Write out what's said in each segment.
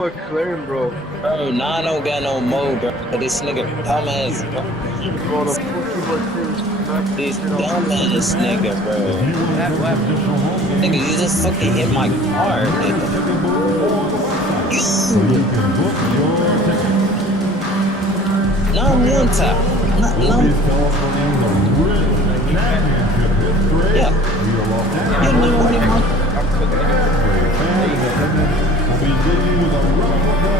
Clearing, bro. Bro, nah, I don't got no more, bro. But this nigga dumbass, Bro, the full keyboard clears. this dumbass nigga, bro. Nigga, you just fucking hit my car, nigga. You. No, one time. No. Yeah. You know what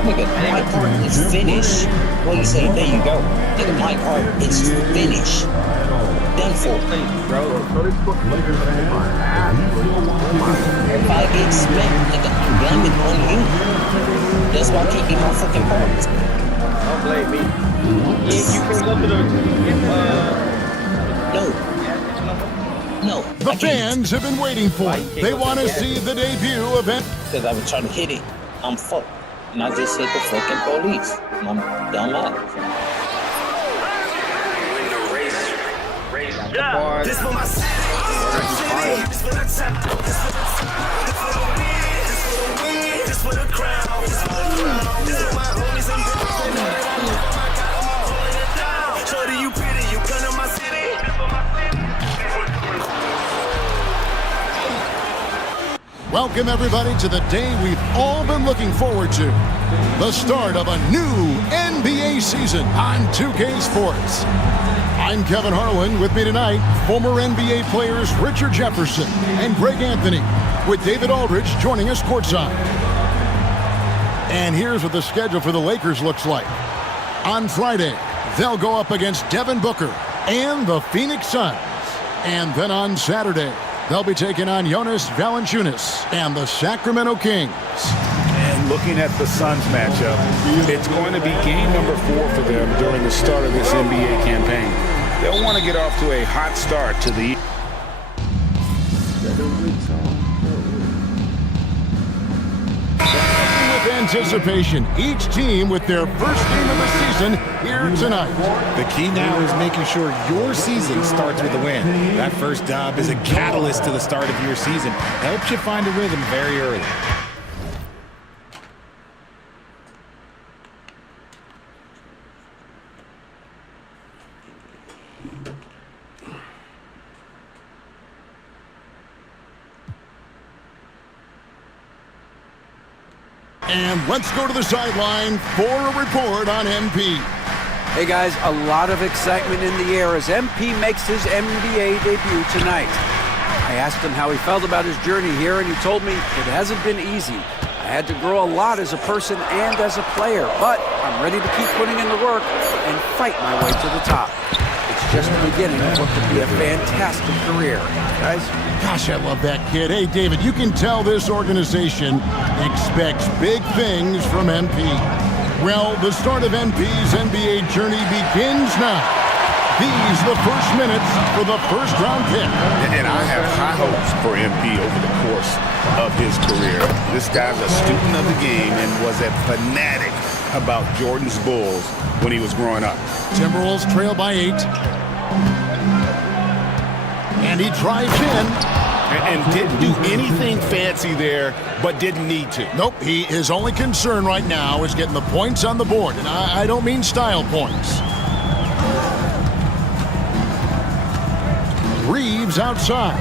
Nigga, my car is finished. Well, you say, there you go. Nigga, my car is finished. Done for. Bro, If I get smacked, nigga, I'm blaming on you. That's why I can't get my fucking parts. don't blame me. You can go to the No. The fans have been waiting for it. They want to see the debut of it. Because I was trying to hit it. I'm fucked. And I just hit the fucking police. And I'm dumbass. Yeah. This for my city. This for the top. This for the crown. This for my homies and brothers. Shorty, you pretty. You come to my city. Welcome, everybody, to the day we've all been looking forward to. The start of a new NBA season on 2K Sports. I'm Kevin Harlan. With me tonight, former NBA players Richard Jefferson and Greg Anthony, with David Aldridge joining us courtside. And here's what the schedule for the Lakers looks like. On Friday, they'll go up against Devin Booker and the Phoenix Suns. And then on Saturday, they'll be taking on Jonas Valanciunas and the Sacramento Kings. And looking at the Suns matchup, it's going to be game number 4 for them during the start of this NBA campaign. They'll want to get off to a hot start to the... With anticipation, each team with their first game of the season here tonight. The key now is making sure your season starts with a win. That first dub is a catalyst to the start of your season. Helps you find a rhythm very early. And let's go to the sideline for a report on MP. Hey guys, a lot of excitement in the air as MP makes his NBA debut tonight. I asked him how he felt about his journey here, and he told me it hasn't been easy. I had to grow a lot as a person and as a player, but I'm ready to keep putting in the work and fight my way to the top. It's just the beginning of what could be a fantastic career, guys. Gosh, I love that kid. Hey, David, you can tell this organization expects big things from MP. Well, the start of MP's NBA journey begins now. These the first minutes for the first-round pick. And I have high hopes for MP over the course of his career. This guy's a student of the game and was a fanatic about Jordan's Bulls when he was growing up. Timberwolves trail by 8. And he drives in. And didn't do anything fancy there, but didn't need to. Nope, his only concern right now is getting the points on the board. And I don't mean style points. Reeves outside.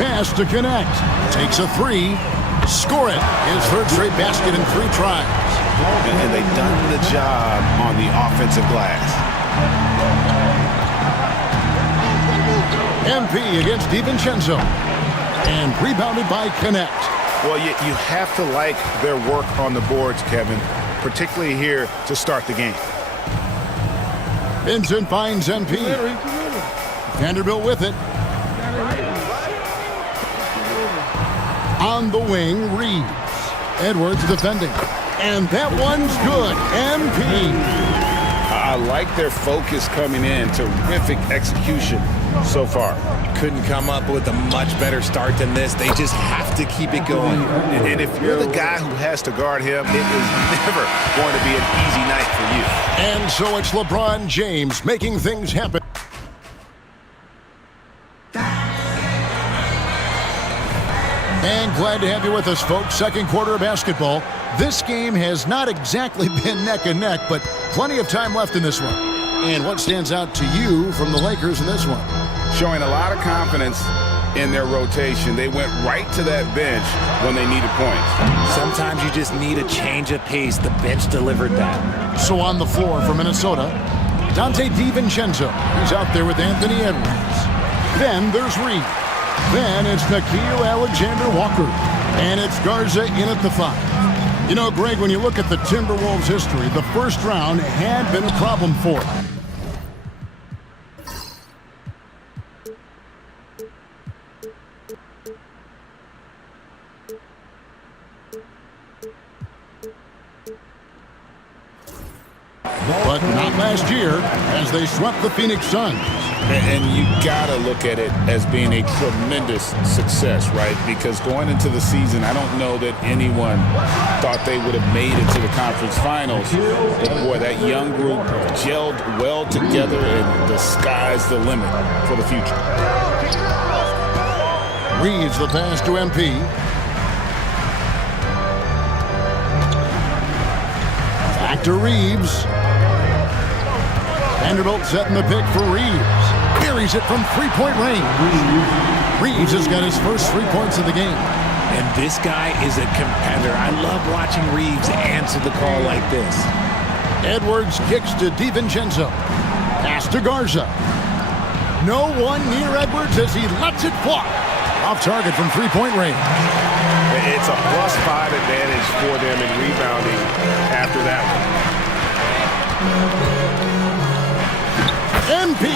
Pass to connect. Takes a 3. Score it. His third straight basket in 3 tries. And they've done the job on the offensive glass. MP against DiVincenzo. And rebounded by Connect. Well, you have to like their work on the boards, Kevin, particularly here to start the game. Vincent finds MP. Vanderbilt with it. On the wing, Reeves. Edwards defending. And that one's good. MP. I like their focus coming in. Terrific execution so far. Couldn't come up with a much better start than this. They just have to keep it going. And if you're the guy who has to guard him, it is never going to be an easy night for you. And so it's LeBron James making things happen. And glad to have you with us, folks. Second quarter of basketball. This game has not exactly been neck and neck, but plenty of time left in this one. And what stands out to you from the Lakers in this one? Showing a lot of confidence in their rotation. They went right to that bench when they needed points. Sometimes you just need a change of pace. The bench delivered that. So on the floor for Minnesota, Dante DiVincenzo. He's out there with Anthony Edwards. Then there's Reed. Then it's Nickeil Alexander-Walker. And it's Garza in at the 5. You know, Greg, when you look at the Timberwolves' history, the first round had been a problem for them. But not last year, as they swept the Phoenix Suns. And you got to look at it as being a tremendous success, right? Because going into the season, I don't know that anyone thought they would have made it to the conference finals. But boy, that young group gelled well together, and the sky's the limit for the future. Reeves the pass to MP. Back to Reeves. Vanderbilt setting the pick for Reeves. Buries it from three-point range. Reeves has got his first 3 points of the game. And this guy is a competitor. I love watching Reeves answer the call like this. Edwards kicks to DiVincenzo. Pass to Garza. No one near Edwards as he lets it fly. Off target from three-point range. It's a +5 advantage for them in rebounding after that one. MP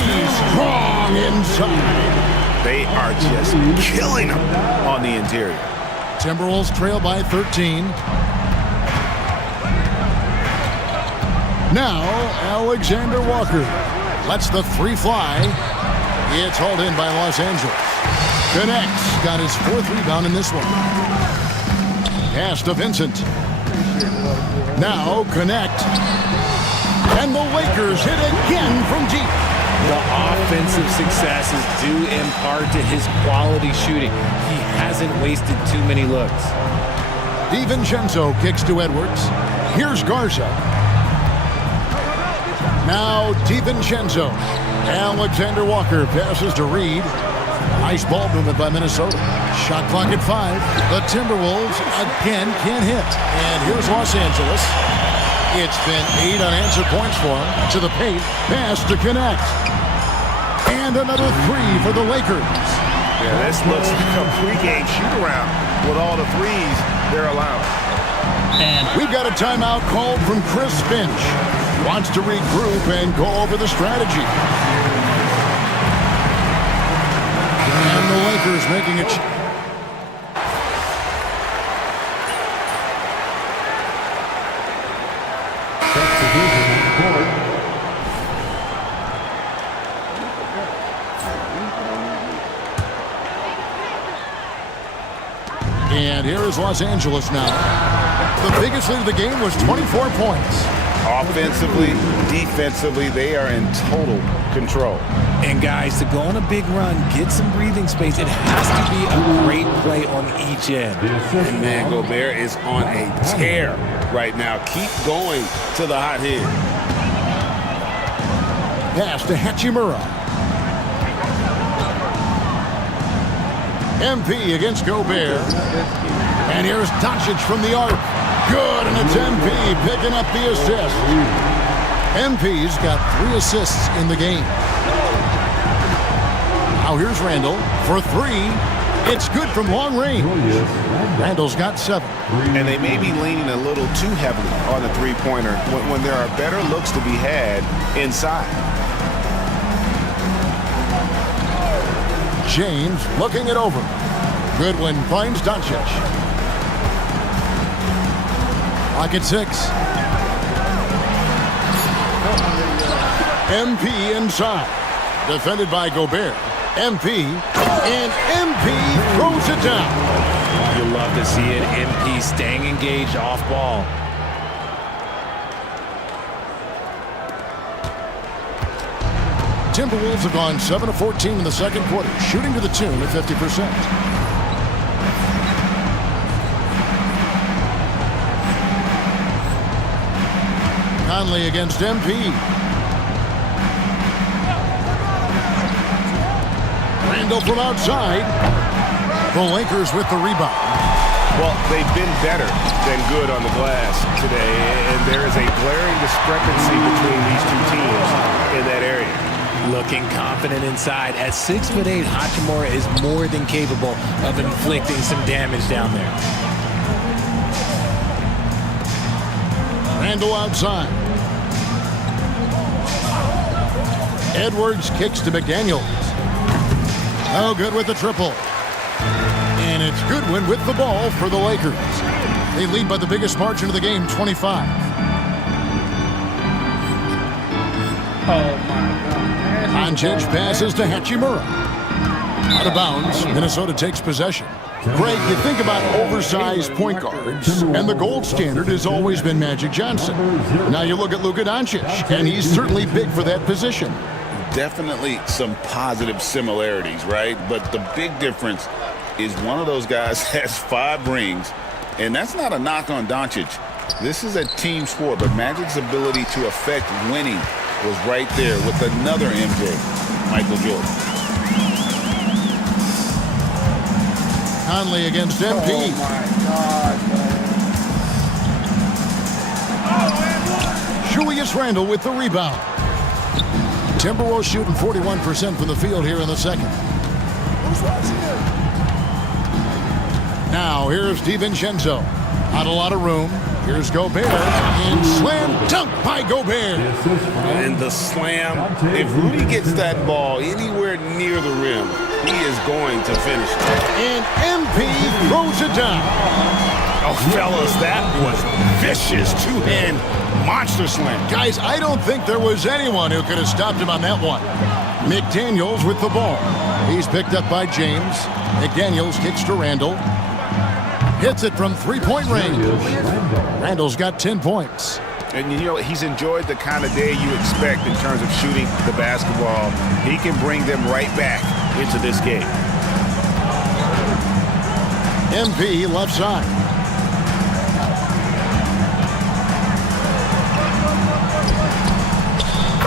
strong inside. They are just killing them on the interior. Timberwolves trail by 13. Now Alexander Walker lets the 3 fly. It's hauled in by Los Angeles. Connects, got his 4th rebound in this one. Pass to Vincent. Now Connect. And the Lakers hit again from deep. The offensive success is due in part to his quality shooting. He hasn't wasted too many looks. DiVincenzo kicks to Edwards. Here's Garza. Now DiVincenzo. Alexander Walker passes to Reed. Nice ball movement by Minnesota. Shot clock at 5. The Timberwolves again can't hit. And here's Los Angeles. It's been 8 unanswered points for him. To the paint. Pass to Connect. And another 3 for the Lakers. Yeah, this looks like a pregame shoot-around with all the threes they're allowing. And we've got a timeout called from Chris Finch. Wants to regroup and go over the strategy. And the Lakers making it. And here is Los Angeles now. The biggest lead of the game was 24 points. Offensively, defensively, they are in total control. And guys, to go on a big run, get some breathing space, it has to be a great play on each end. And man, Gobert is on a tear right now. Keep going to the hot hit. Pass to Hachimura. MP against Gobert. And here's Doncic from the arc. Good, and it's MP picking up the assist. MP's got 3 assists in the game. Now here's Randall for 3. It's good from long range. Randall's got 7. And they may be leaning a little too heavily on the three-pointer when there are better looks to be had inside. James looking it over. Goodwin finds Doncic. Clock at 6. MP inside. Defended by Gobert. MP. And MP throws it down. You love to see it. MP staying engaged off ball. Timberwolves have gone 7 of 14 in the second quarter, shooting to the tune of 50%. Conley against MP. Randall from outside. The Lakers with the rebound. Well, they've been better than good on the glass today, and there is a glaring discrepancy between these two teams in that area. Looking confident inside. At 6'8", Hachimura is more than capable of inflicting some damage down there. Randall outside. Edwards kicks to McDaniels. Oh, good with the triple. And it's Goodwin with the ball for the Lakers. They lead by the biggest margin of the game, 25. Doncic passes to Hachimura. Out of bounds, Minnesota takes possession. Greg, you think about oversized point guards, and the gold standard has always been Magic Johnson. Now you look at Luka Doncic, and he's certainly big for that position. Definitely some positive similarities, right? But the big difference is one of those guys has 5 rings, and that's not a knock on Doncic. This is a team sport, but Magic's ability to affect winning was right there with another MJ, Michael Jordan. Conley against MP. Oh, my God. Julius Randle with the rebound. Timberwolves shooting 41% from the field here in the second. Now here's DiVincenzo. Not a lot of room. Here's Gobert. And slam dunk by Gobert. And the slam, if Rudy gets that ball anywhere near the rim, he is going to finish it. And MP throws it down. Oh, fellas, that was vicious. Two-hand monster slam. Guys, I don't think there was anyone who could have stopped him on that one. McDaniels with the ball. He's picked up by James. McDaniels kicks to Randall. Hits it from three-point range. Randall's got 10 points. And, you know, he's enjoyed the kind of day you expect in terms of shooting the basketball. He can bring them right back into this game. MP left side.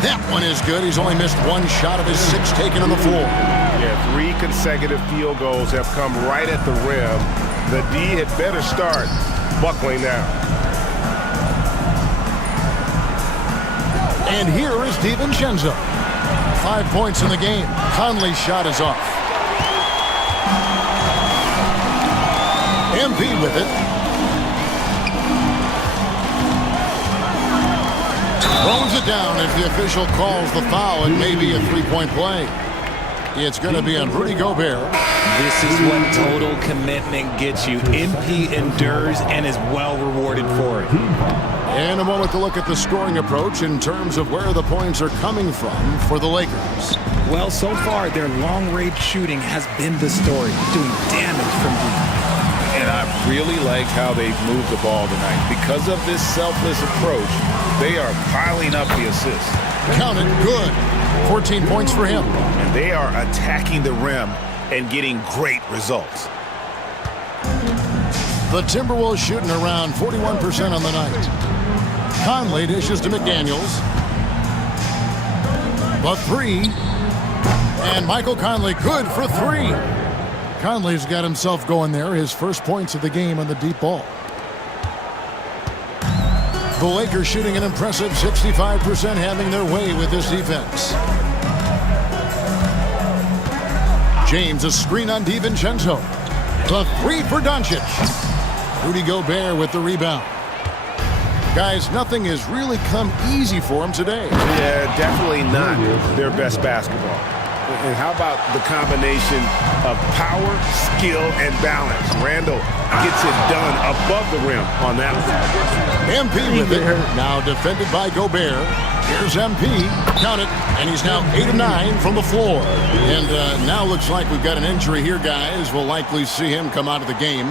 That one is good. He's only missed one shot of his 6 taken on the floor. Yeah, 3 consecutive field goals have come right at the rim. The D had better start buckling down. And here is DiVincenzo. 5 points in the game. Conley's shot is off. MP with it. Throws it down. If the official calls the foul, it may be a 3-point play. It's going to be on Rudy Gobert. This is what total commitment gets you. MP endures and is well rewarded for it. And a moment to look at the scoring approach in terms of where the points are coming from for the Lakers. Well, so far, their long-range shooting has been the story, doing damage from deep. And I really like how they've moved the ball tonight. Because of this selfless approach, they are piling up the assists. Count it, good. 14 points for him. And they are attacking the rim and getting great results. The Timberwolves shooting around 41% on the night. Conley dishes to McDaniels. The 3. And Michael Conley good for 3. Conley's got himself going there. His first points of the game on the deep ball. The Lakers shooting an impressive 65%, having their way with this defense. James, a screen on DiVincenzo. The 3 for Doncic. Rudy Gobert with the rebound. Guys, nothing has really come easy for him today. Yeah, definitely not their best basketball. And how about the combination of power, skill, and balance? Randall gets it done above the rim on that one. MP with it. Now defended by Gobert. Here's MP. Count it. And he's now 8 of 9 from the floor. And now looks like we've got an injury here, guys. We'll likely see him come out of the game.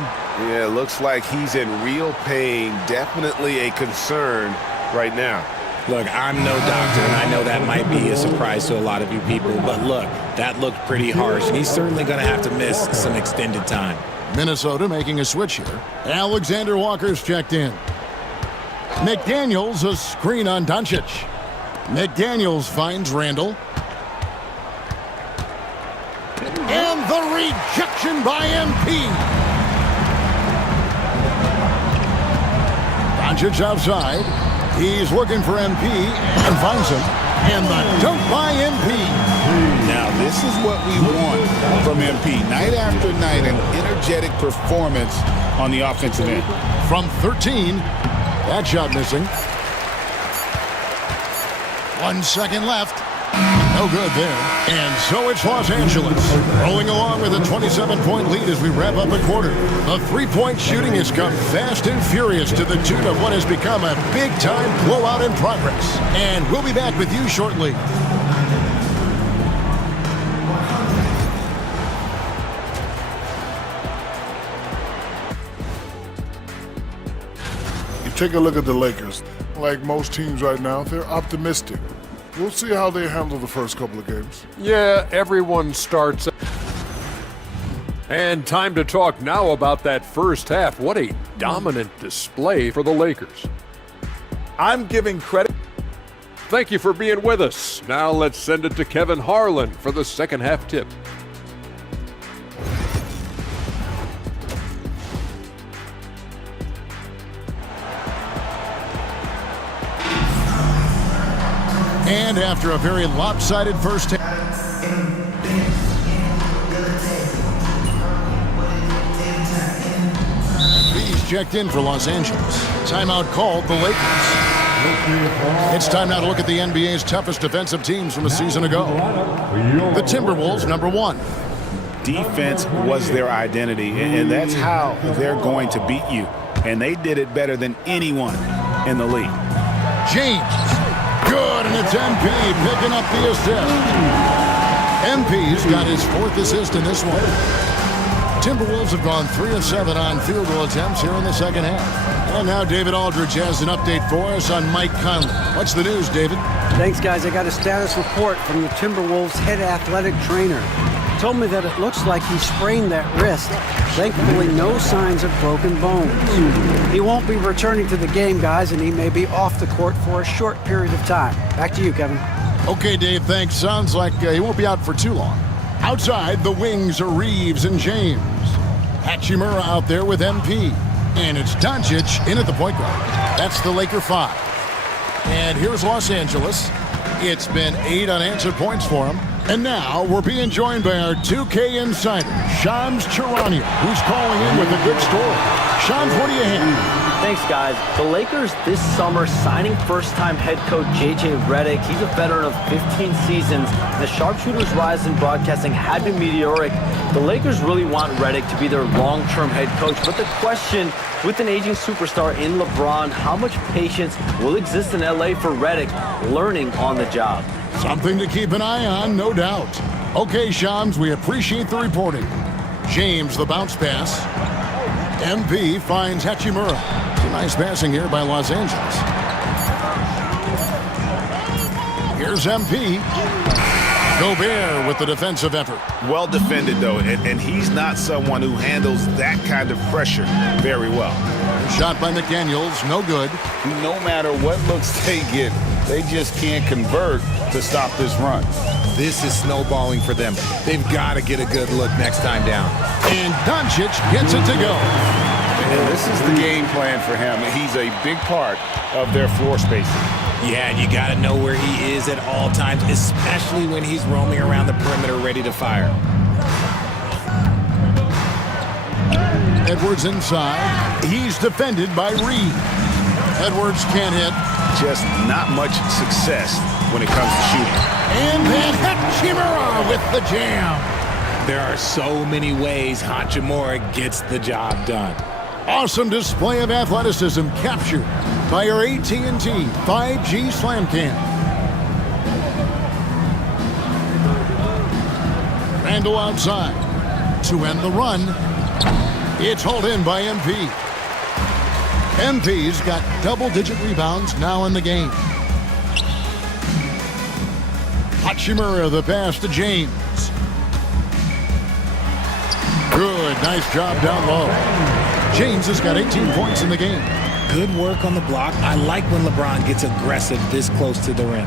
Yeah, looks like he's in real pain. Definitely a concern right now. Look, I'm no doctor, and I know that might be a surprise to a lot of you people, but look, that looked pretty harsh, and he's certainly going to have to miss some extended time. Minnesota making a switch here. Alexander Walker's checked in. McDaniels, a screen on Doncic. McDaniels finds Randall. And the rejection by MP. Doncic outside. He's looking for MP and finds him. And the dunk by MP. Now, this is what we want from MP. Night after night, an energetic performance on the offensive end. From 13, that shot missing. 1 second left. No good there. And so it's Los Angeles rolling along with a 27-point lead as we wrap up a quarter. The three-point shooting has come fast and furious to the tune of what has become a big-time blowout in progress. And we'll be back with you shortly. You take a look at the Lakers. Like most teams right now, they're optimistic. We'll see how they handle the first couple of games. Yeah, everyone starts. And time to talk now about that first half. What a dominant display for the Lakers. I'm giving credit. Thank you for being with us. Now let's send it to Kevin Harlan for the second half tip. And after a very lopsided first half, he's checked in for Los Angeles. Timeout called the Lakers. It's time now to look at the NBA's toughest defensive teams from a season ago. The Timberwolves, number 1. Defense was their identity, and that's how they're going to beat you. And they did it better than anyone in the league. James. Good, and it's MP picking up the assist. MP's got his 4th assist in this one. Timberwolves have gone 3 of 7 on field goal attempts here in the second half. And now David Aldridge has an update for us on Mike Conley. What's the news, David? Thanks, guys. I got a status report from the Timberwolves head athletic trainer. He told me that it looks like he sprained that wrist. Thankfully, no signs of broken bones. He won't be returning to the game, guys, and he may be off the court for a short period of time. Back to you, Kevin. Okay, Dave, thanks. Sounds like he won't be out for too long. Outside, the wings are Reeves and James. Hachimura out there with MP. And it's Doncic in at the point guard. That's the Laker 5. And here's Los Angeles. It's been 8 unanswered points for him. And now we're being joined by our 2K insider, Shams Charania, who's calling in with a good story. Shams, what do you have? Thanks, guys. The Lakers this summer signing first-time head coach J.J. Redick. He's a veteran of 15 seasons. The sharpshooters' rise in broadcasting had been meteoric. The Lakers really want Redick to be their long-term head coach. But the question, with an aging superstar in LeBron, how much patience will exist in L.A. for Redick learning on the job? Something to keep an eye on, no doubt. Okay, Shams, we appreciate the reporting. James, the bounce pass. MP finds Hachimura. It's a nice passing here by Los Angeles. Here's MP. Gobert with the defensive effort. Well defended, though, and he's not someone who handles that kind of pressure very well. Shot by McDaniels, no good. No matter what looks they get, they just can't convert to stop this run. This is snowballing for them. They've got to get a good look next time down. And Doncic gets it to go. And this is the game plan for him. He's a big part of their floor spacing. Yeah, and you got to know where he is at all times, especially when he's roaming around the perimeter ready to fire. Edwards inside. He's defended by Reed. Edwards can't hit. Just not much success when it comes to shooting. And then Hachimura with the jam. There are so many ways Hachimura gets the job done. Awesome display of athleticism captured by our AT&T 5G Slam Cam. Randall outside to end the run. It's hauled in by MP. MP's got double-digit rebounds now in the game. Hachimura the pass to James. Good, nice job down low. James has got 18 points in the game. Good work on the block. I like when LeBron gets aggressive this close to the rim.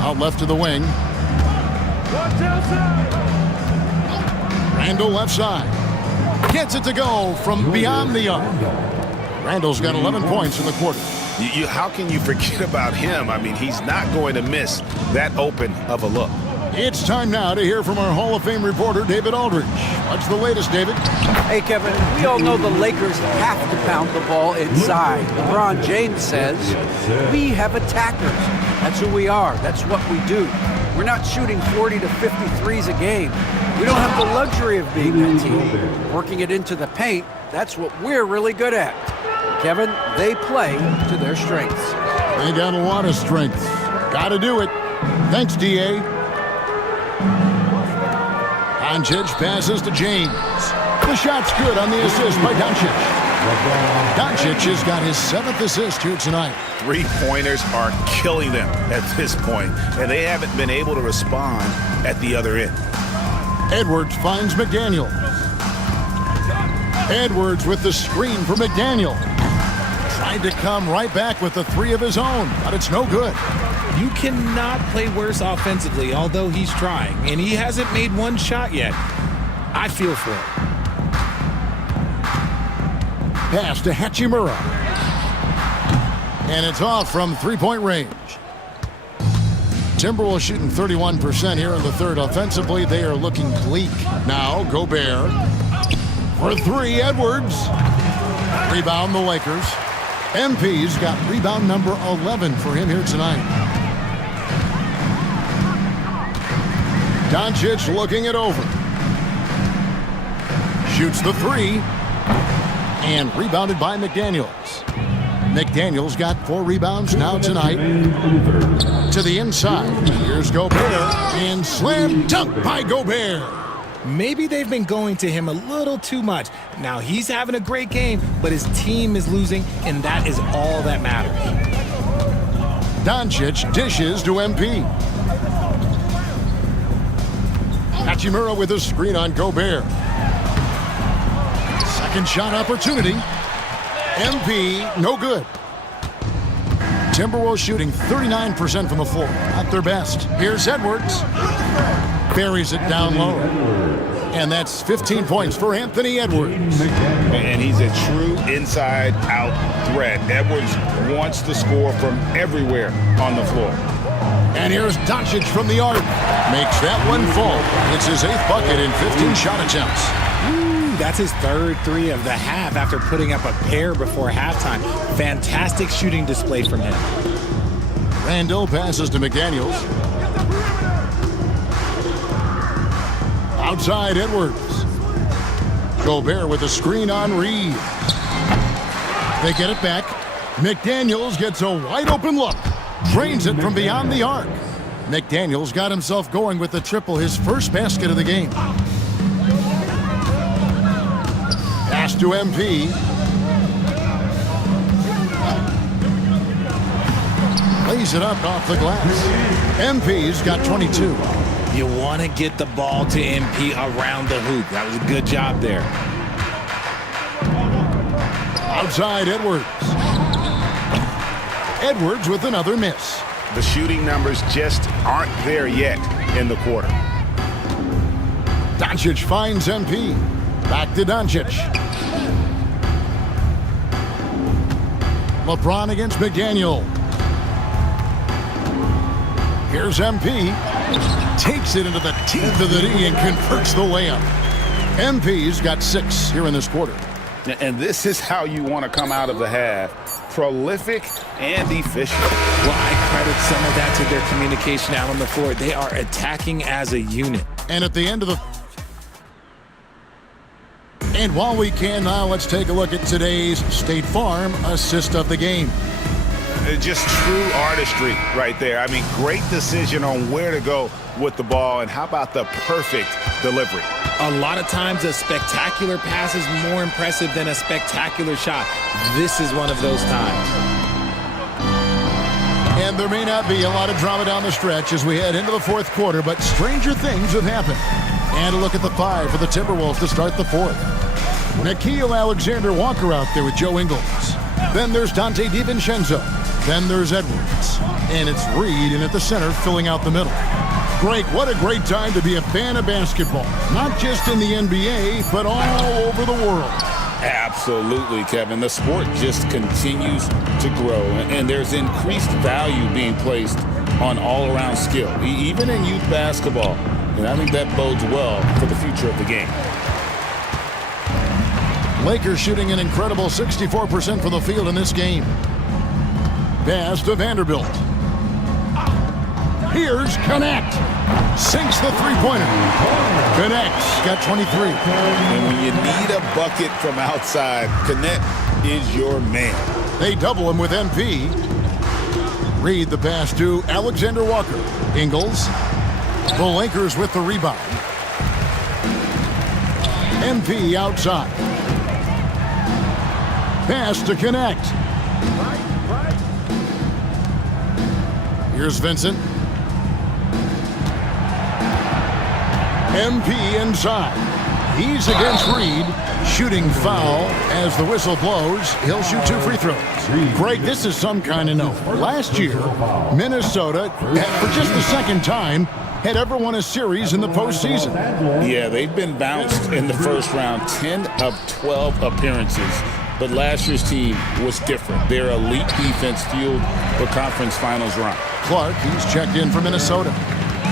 Out left to the wing. Randall left side. Gets it to go from beyond the arc. Randall's got 11 points in the quarter. How can you forget about him? I mean, he's not going to miss that open of a look. It's time now to hear from our Hall of Fame reporter, David Aldridge. What's the latest, David? Hey, Kevin, we all know the Lakers have to pound the ball inside. LeBron James says, we have attackers. That's who we are. That's what we do. We're not shooting 40 to 53s a game. We don't have the luxury of being that team. Working it into the paint, that's what we're really good at. Kevin, they play to their strengths. They got a lot of strength. Got to do it. Thanks, D.A. Doncic passes to James. The shot's good on the assist by Doncic. Doncic has got his 7th assist here tonight. Three-pointers are killing them at this point, and they haven't been able to respond at the other end. Edwards finds McDaniel. Edwards with the screen for McDaniel. Tried to come right back with the 3 of his own, but it's no good. You cannot play worse offensively, although he's trying, and he hasn't made one shot yet. I feel for it. Pass to Hachimura. And it's off from three-point range. Timberwolves shooting 31% here in the third. Offensively, they are looking bleak. Now, Gobert. For 3, Edwards. Rebound the Lakers. MP's got rebound number 11 for him here tonight. Doncic looking it over. Shoots the 3. And rebounded by McDaniels. McDaniels got 4 rebounds now tonight. To the inside. Here's Gobert. And slam dunk by Gobert. Maybe they've been going to him a little too much. Now he's having a great game, but his team is losing, and that is all that matters. Doncic dishes to MP. Hachimura with a screen on Gobert. Second shot opportunity. MP, no good. Timberwolves shooting 39% from the floor. At their best. Here's Edwards. Buries it down low. And that's 15 points for Anthony Edwards. And he's a true inside-out threat. Edwards wants to score from everywhere on the floor. And here's Doncic from the arc. Makes that one fall. It's his 8th bucket in 15 shot attempts. That's his 3rd 3 of the half after putting up a pair before halftime. Fantastic shooting display from him. Randall passes to McDaniels. Outside Edwards. Gobert with a screen on Reed. They get it back. McDaniels gets a wide open look. Drains it from beyond the arc. McDaniels got himself going with the triple, his first basket of the game. Pass to MP. Lays it up off the glass. MP's got 22. You want to get the ball to MP around the hoop. That was a good job there. Outside Edwards. Edwards with another miss. The shooting numbers just aren't there yet in the quarter. Doncic finds MP. Back to Doncic. LeBron against McDaniel. Here's MP. Takes it into the teeth of the knee and converts the layup. MP's got 6 here in this quarter. And this is how you want to come out of the half. Prolific and efficient. Well, I credit some of that to their communication out on the floor. They are attacking as a unit. And at the end of the... And while we can now, let's take a look at today's State Farm assist of the game. Just true artistry right there. I mean, great decision on where to go with the ball, and how about the perfect delivery? A lot of times a spectacular pass is more impressive than a spectacular shot. This is one of those times. And there may not be a lot of drama down the stretch as we head into the 4th quarter, but stranger things have happened. And a look at the 5 for the Timberwolves to start the 4th. Nickeil Alexander-Walker out there with Joe Ingles. Then there's Donte DiVincenzo. Then there's Edwards. And it's Reed in at the center, filling out the middle. Greg, what a great time to be a fan of basketball. Not just in the NBA, but all over the world. Absolutely, Kevin. The sport just continues to grow, and there's increased value being placed on all-around skill, even in youth basketball. And I think that bodes well for the future of the game. Lakers shooting an incredible 64% from the field in this game. Pass to Vanderbilt. Here's Connect. Sinks the three-pointer. Connects. Got 23. And when you need a bucket from outside, Connect is your man. They double him with MP. Reed the pass to Alexander Walker. Ingles. The Lakers with the rebound. MP outside. Pass to Connect. Here's Vincent. MP inside. He's against Reed. Shooting foul as the whistle blows. He'll shoot 2 free throws. Greg, this is some kind of note. Last year, Minnesota, for just the second time, had ever won a series in the postseason. Yeah, they've been bounced in the first round, 10 of 12 appearances. But last year's team was different. Their elite defense fueled the conference finals run. Clark, he's checked in for Minnesota.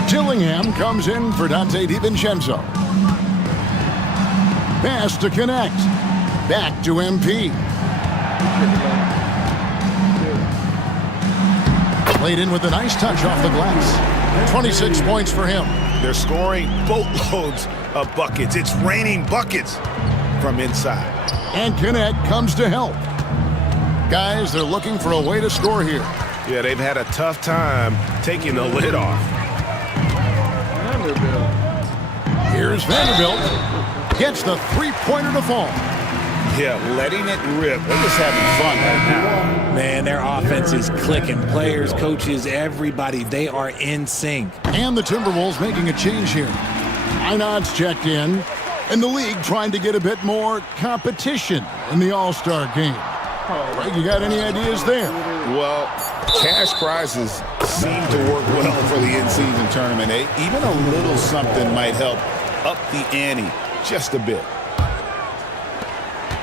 Dillingham comes in for Donte DiVincenzo. Pass to Connect. Back to MP. Played in with a nice touch off the glass. 26 points for him. They're scoring boatloads of buckets. It's raining buckets from inside. And Connect comes to help. Guys, they're looking for a way to score here. Yeah, they've had a tough time taking the lid off. Here's Vanderbilt. Gets the three-pointer to fall. Yeah, letting it rip. They're just having fun right now. Man, their offense is clicking. Players, coaches, everybody, they are in sync. And the Timberwolves making a change here. Einad's checked in. And the league trying to get a bit more competition in the All-Star game. Greg, you got any ideas there? Well, cash prizes seem to work well for the in-season tournament. Even a little something might help up the ante just a bit.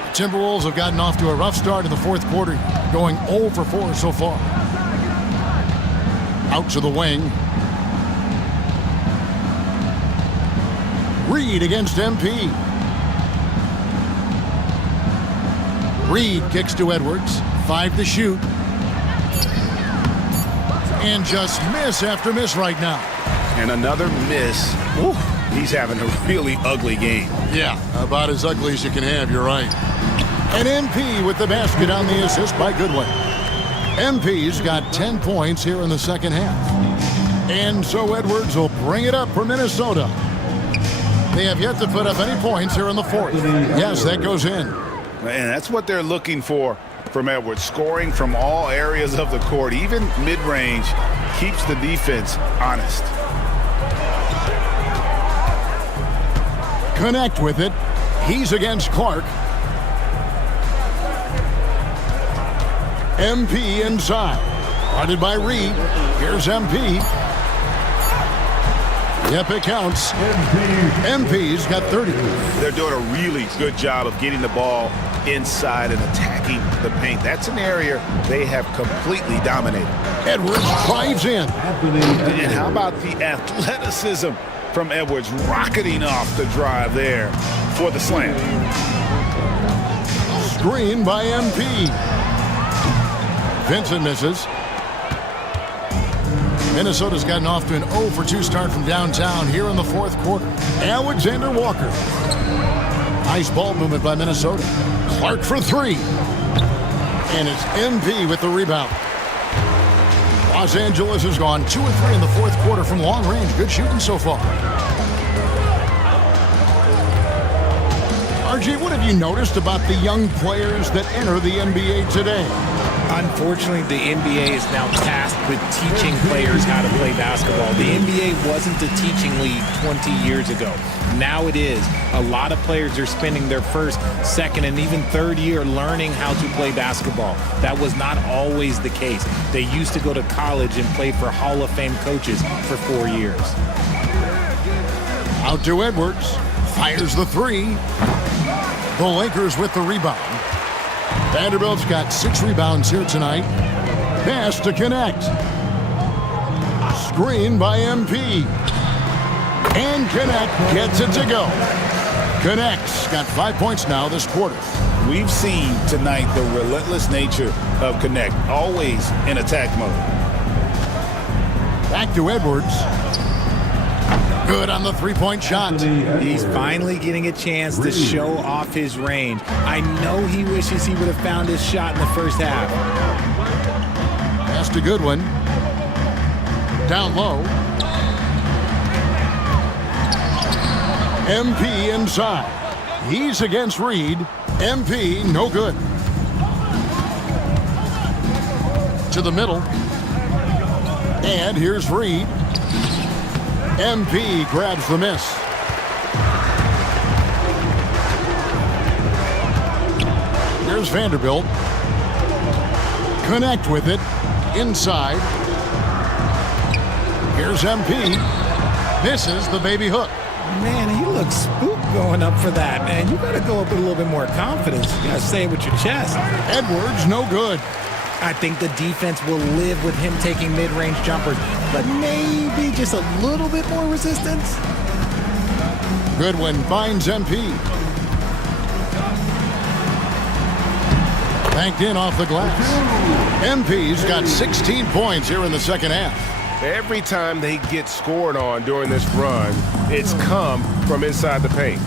The Timberwolves have gotten off to a rough start in the fourth quarter, going 0 for 4 so far. Out to the wing. Reed against MP. Reed kicks to Edwards. 5 to shoot. And just miss after miss right now. And another miss. Ooh, he's having a really ugly game. Yeah, about as ugly as you can have, you're right. And MP with the basket on the assist by Goodwin. MP's got 10 points here in the second half. And so Edwards will bring it up for Minnesota. They have yet to put up any points here in the fourth. Yes, that goes in. And that's what they're looking for from Edwards. Scoring from all areas of the court, even mid-range, keeps the defense honest. Connect with it. He's against Clark. MP inside. Guarded by Reed. Here's MP. Yep, it counts. MP's got 30. They're doing a really good job of getting the ball inside and attacking the paint. That's an area they have completely dominated. Edwards drives in. And how about the athleticism from Edwards, rocketing off the drive there for the slam. Screen by MP. Vincent misses. Minnesota's gotten off to an 0 for 2 start from downtown here in the fourth quarter. Alexander Walker. Nice ball movement by Minnesota. Clark for 3. And it's MP with the rebound. Los Angeles has gone 2 of 3 in the fourth quarter from long range. Good shooting so far. RJ, what have you noticed about the young players that enter the NBA today? Unfortunately, the NBA is now tasked with teaching players how to play basketball. The NBA wasn't the teaching league 20 years ago. Now it is. A lot of players are spending their first, second, and even third year learning how to play basketball. That was not always the case. They used to go to college and play for Hall of Fame coaches for 4 years. Out to Edwards. Fires the three. The Lakers with the rebound. Vanderbilt's got 6 rebounds here tonight. Pass to Connect. Screen by MP. And Connect gets it to go. Connect's got 5 points now this quarter. We've seen tonight the relentless nature of Connect, always in attack mode. Back to Edwards. Good on the three-point shot. He's finally getting a chance to show off his range. I know he wishes he would have found his shot in the first half. Pass to Goodwin. Down low. MP inside. He's against Reed. MP, no good. To the middle. And here's Reed. MP grabs the miss. Here's Vanderbilt. Connect with it. Inside. Here's MP. Misses the baby hook. Man, he looks spooked going up for that, man. You gotta go up with a little bit more confidence. You gotta say it with your chest. Edwards, no good. I think the defense will live with him taking mid-range jumpers, but maybe just a little bit more resistance. Goodwin finds MP. Banked in off the glass. MP's got 16 points here in the second half. Every time they get scored on during this run, it's come from inside the paint.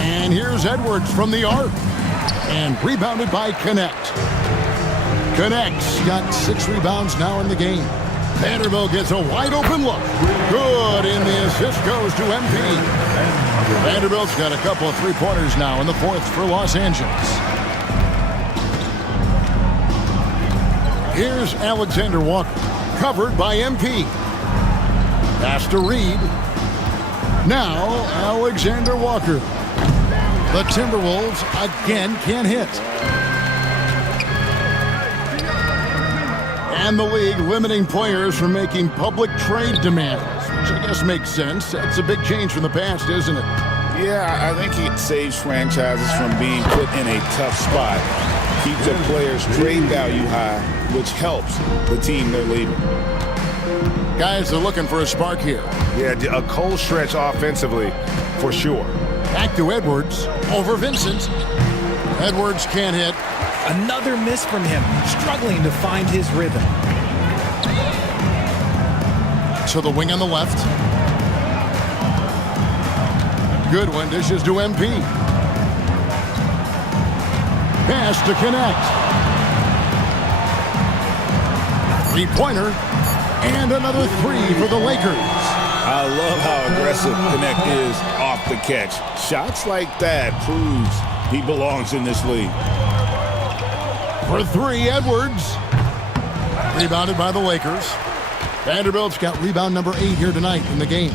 And here's Edwards from the arc. And rebounded by Connect. Connect's got 6 rebounds now in the game. Vanderbilt gets a wide open look. Good, and the assist goes to MP. Vanderbilt's got a couple of three-pointers now in the fourth for Los Angeles. Here's Alexander Walker, covered by MP. Pass to Reed. Now Alexander Walker. The Timberwolves again can't hit. And the league limiting players from making public trade demands, which I guess makes sense. That's a big change from the past, isn't it? Yeah, I think it saves franchises from being put in a tough spot. Keeps the players' trade value high, which helps the team they're leading. Guys are looking for a spark here. Yeah, a cold stretch offensively, for sure. Back to Edwards, over Vincent. Edwards can't hit. Another miss from him, struggling to find his rhythm. To the wing on the left. Goodwin dishes to MP. Pass to Connect. Three-pointer. And another three for the Lakers. I love how aggressive Connect is off the catch. Shots like that proves he belongs in this league. For three, Edwards. Rebounded by the Lakers. Vanderbilt's got rebound number 8 here tonight in the game.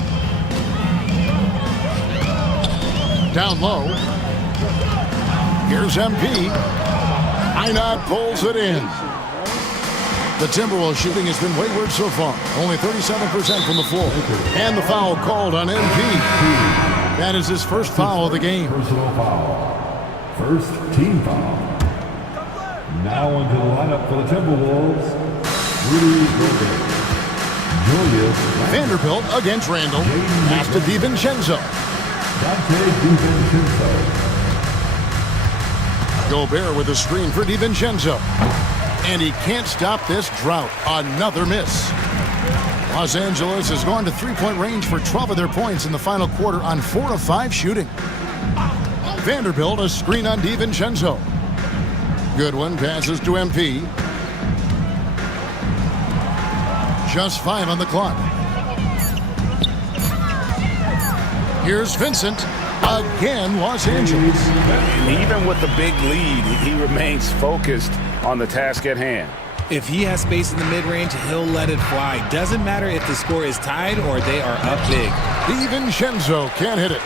Down low. Here's MP. Einat pulls it in. The Timberwolves shooting has been wayward so far. Only 37% from the floor. And the foul called on MP. That is his first foul of the game. Personal foul. First team foul. Now into the lineup for the Timberwolves, Rudy Gobert. Julius Vanderbilt against Randall. Pass to DiVincenzo. Dante DiVincenzo. Gobert with a screen for DiVincenzo. And he can't stop this drought. Another miss. Los Angeles has gone to three-point range for 12 of their points in the final quarter on 4 of 5 shooting. Vanderbilt a screen on DiVincenzo. Goodwin passes to MP. Just 5 on the clock. Here's Vincent. Again, Los Angeles. And even with the big lead, he remains focused on the task at hand. If he has space in the mid-range, he'll let it fly. Doesn't matter if the score is tied or they are up big. DiVincenzo can't hit it.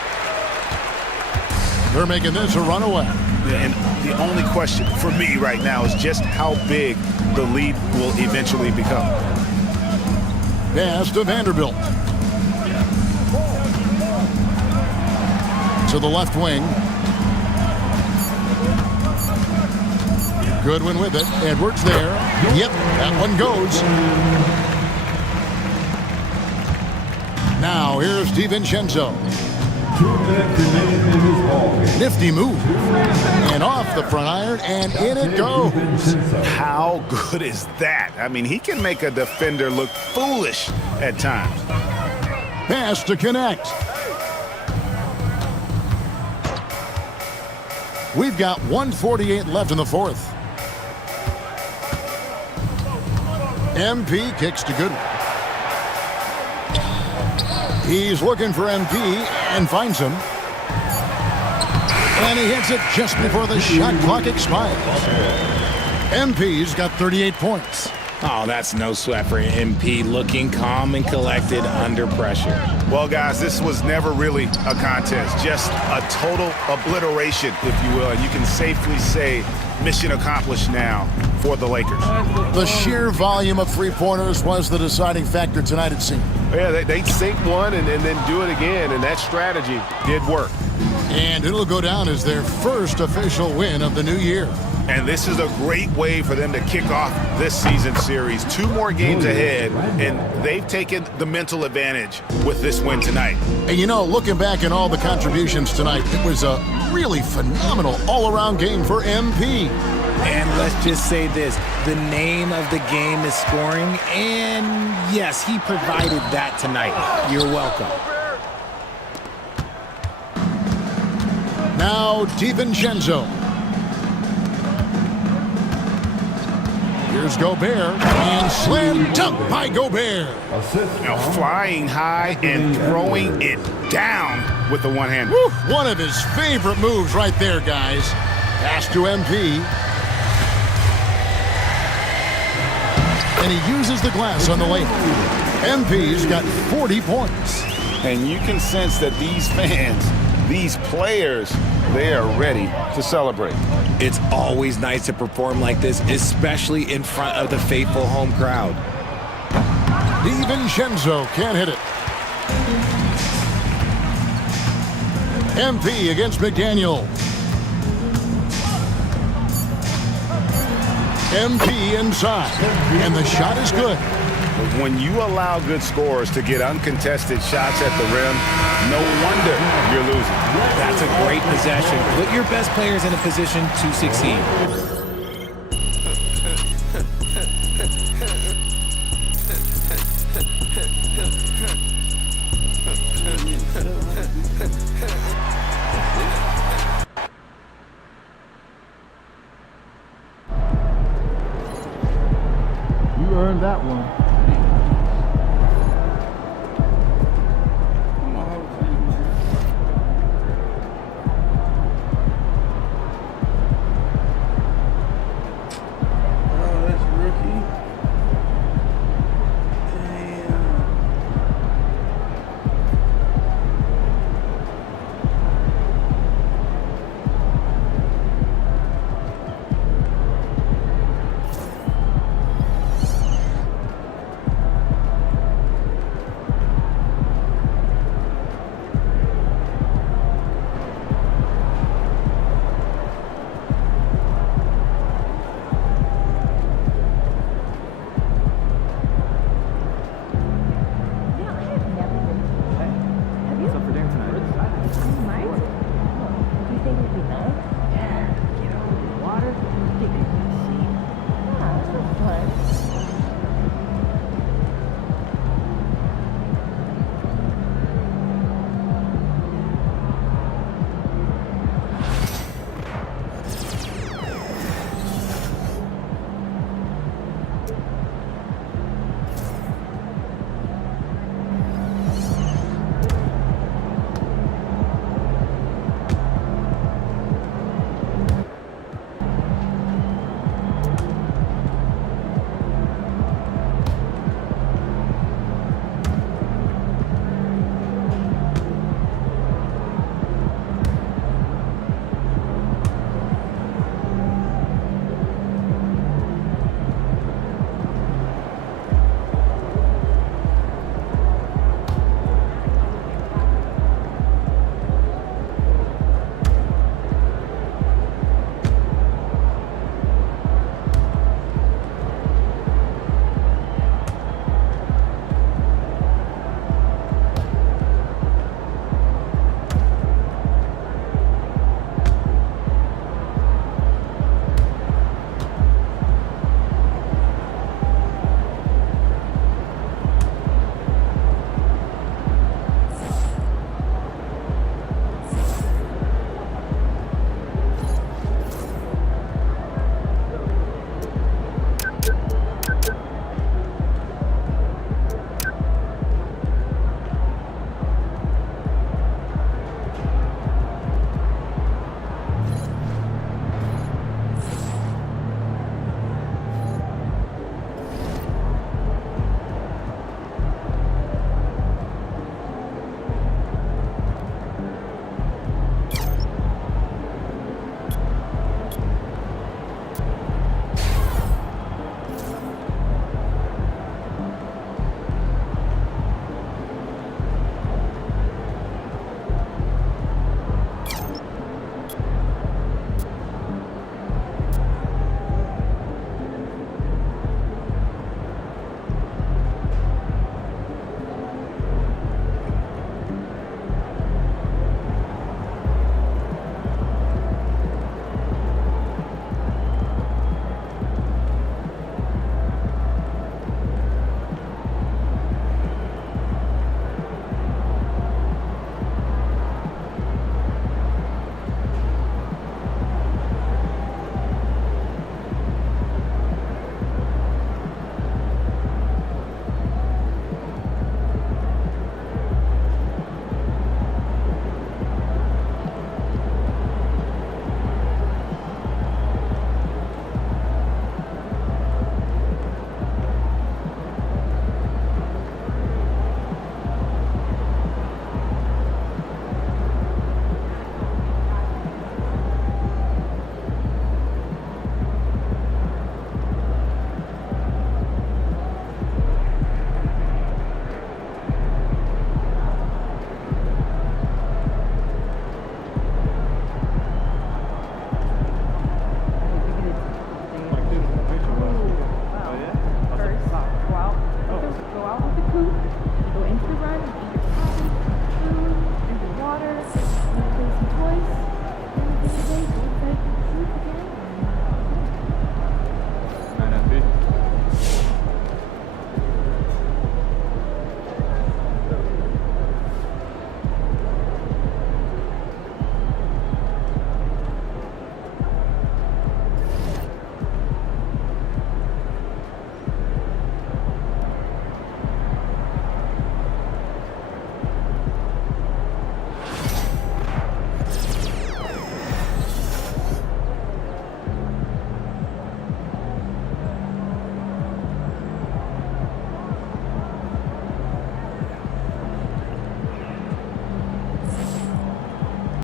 They're making this a runaway. And the only question for me right now is just how big the lead will eventually become. Pass to Vanderbilt. To the left wing. Goodwin with it. Edwards there. Yep, that one goes. Now here's DiVincenzo. Nifty move. And off the front iron, and in it goes. How good is that? I mean, he can make a defender look foolish at times. Pass to connect. We've got 1:48 left in the fourth. MP kicks to Goodwin. He's looking for MP and finds him. And he hits it just before the shot clock expires. MP's got 38 points. Oh, that's no sweat for MP, looking calm and collected under pressure. Well, guys, this was never really a contest, just a total obliteration, if you will. And you can safely say mission accomplished now for the Lakers. The sheer volume of three-pointers was the deciding factor tonight, it seemed. Yeah, they sink one and then do it again, and that strategy did work. And it'll go down as their first official win of the new year. And this is a great way for them to kick off this season series. 2 more games ahead, and they've taken the mental advantage with this win tonight. And you know, looking back at all the contributions tonight, it was a really phenomenal all-around game for MP. And let's just say this, the name of the game is scoring, and yes, he provided that tonight. You're welcome. Now DiVincenzo. Here's Gobert, and slam dunk by Gobert. Now flying high and throwing it down with the one hand. Woo, one of his favorite moves right there, guys. Pass to MP. And he uses the glass on the layup. MP's got 40 points. And you can sense that these fans, these players, they are ready to celebrate. It's always nice to perform like this, especially in front of the faithful home crowd. DiVincenzo can't hit it. MP against McDaniel. MP inside, and the shot is good. When you allow good scorers to get uncontested shots at the rim, no wonder you're losing. That's a great possession. Put your best players in a position to succeed. You earned that one.